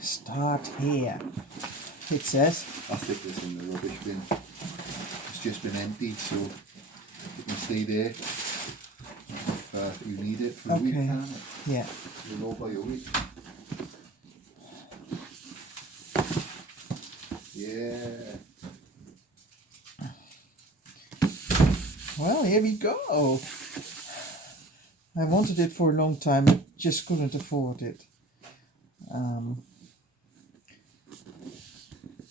start here. It says. I'll stick this in the rubbish bin. It's just been emptied, so you can stay there if you need it for a week. Yeah. You'll know by a week. Yeah. Well, here we go. I wanted it for a long time, but just couldn't afford it.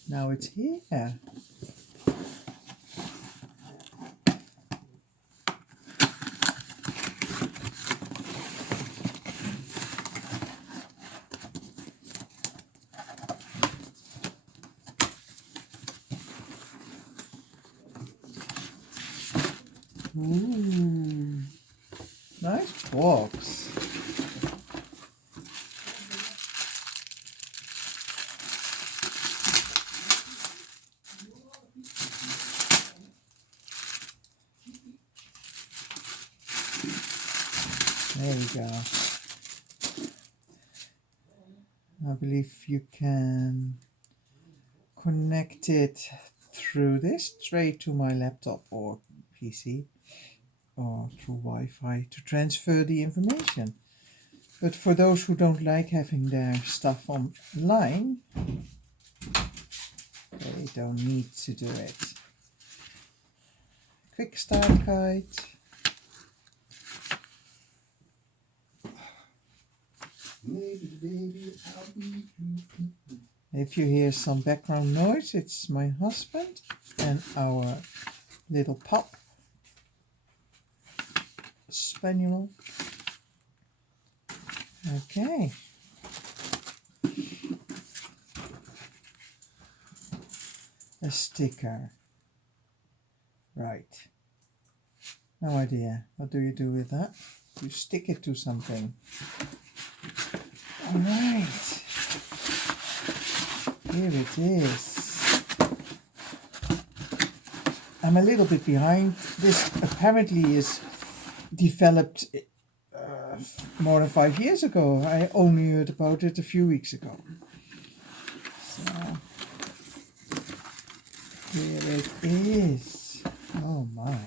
Now it's here. Ooh, nice box. There we go. I believe you can connect it through this straight to my laptop or PC or through Wi-Fi to transfer the information. But for those who don't like having their stuff online, they don't need to do it. Quick start guide. If you hear some background noise, it's my husband and our little pup spaniel. Okay. A sticker. Right. No idea. What do you do with that? You stick it to something. All right. Here it is. I'm a little bit behind. This apparently is developed more than 5 years ago. I only heard about it a few weeks ago. So here it is. Oh my.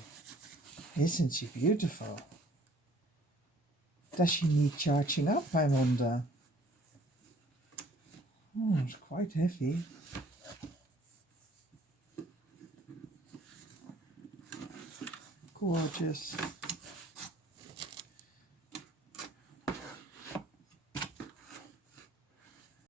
Isn't she beautiful? Does she need charging up, I wonder? Oh, it's quite heavy. Gorgeous.